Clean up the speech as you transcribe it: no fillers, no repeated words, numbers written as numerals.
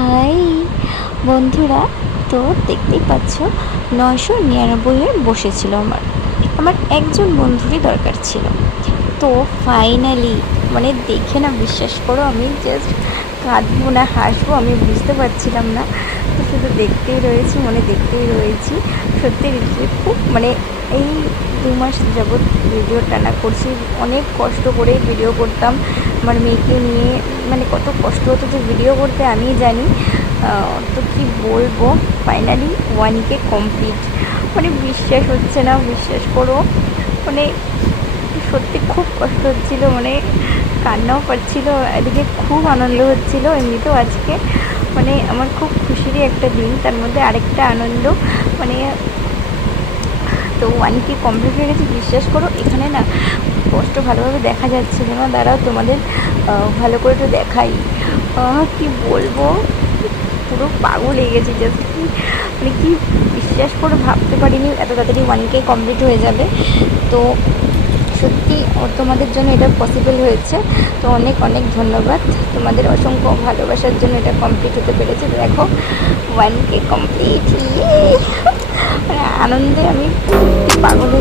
High বন্ধুরা, তো দেখতেই পাচ্ছ 999 বসেছিল। আমার একজন বন্ধুরই দরকার ছিল। তো ফাইনালি মানে দেখে না, বিশ্বাস করো, আমি জাস্ট কাঁদবো না হাসবো আমি বুঝতে পারছিলাম না। তো শুধু দেখতেই রয়েছি, মানে দেখতেই রয়েছি। সত্যি খুব মানে এই 2 মাস যাবৎ ভিডিও টানা করছি, অনেক কষ্ট করে ভিডিও করতাম আমার মেয়েকে নিয়ে। মানে কত কষ্ট হতো যে ভিডিও করতে আমি জানি। তো কি বলবো, ফাইনালি 1K কমপ্লিট। মানে বিশ্বাস হচ্ছে না, বিশ্বাস করো। মানে সত্যি খুব কষ্ট হচ্ছিলো, মানে কান্নাও পাচ্ছিল, এদিকে খুব আনন্দ হচ্ছিল। এমনিতেও আজকে মানে আমার খুব খুশিরই একটা দিন, তার মধ্যে আরেকটা আনন্দ। মানে তো 1K কমপ্লিট হয়ে গেছে, বিশ্বাস করো। এখানে না কষ্ট ভালোভাবে দেখা যাচ্ছিল না, দাঁড়াও তোমাদের ভালো করে একটু দেখাই। কি বলবো, পুরো পাগল হয়ে গেছে। জাস্ট কি মানে কি বিশ্বাস করে ভাবতে পারিনি এত তাড়াতাড়ি 1K কমপ্লিট হয়ে যাবে। তো সত্যি তোমাদের জন্য এটা পসিবল হয়েছে। তো অনেক অনেক ধন্যবাদ তোমাদের, অসংখ্য ভালোবাসার জন্য এটা কমপ্লিট হতে পেরেছে। দেখো 1K কমপ্লিট, মানে আনন্দে আমি পাগল হয়ে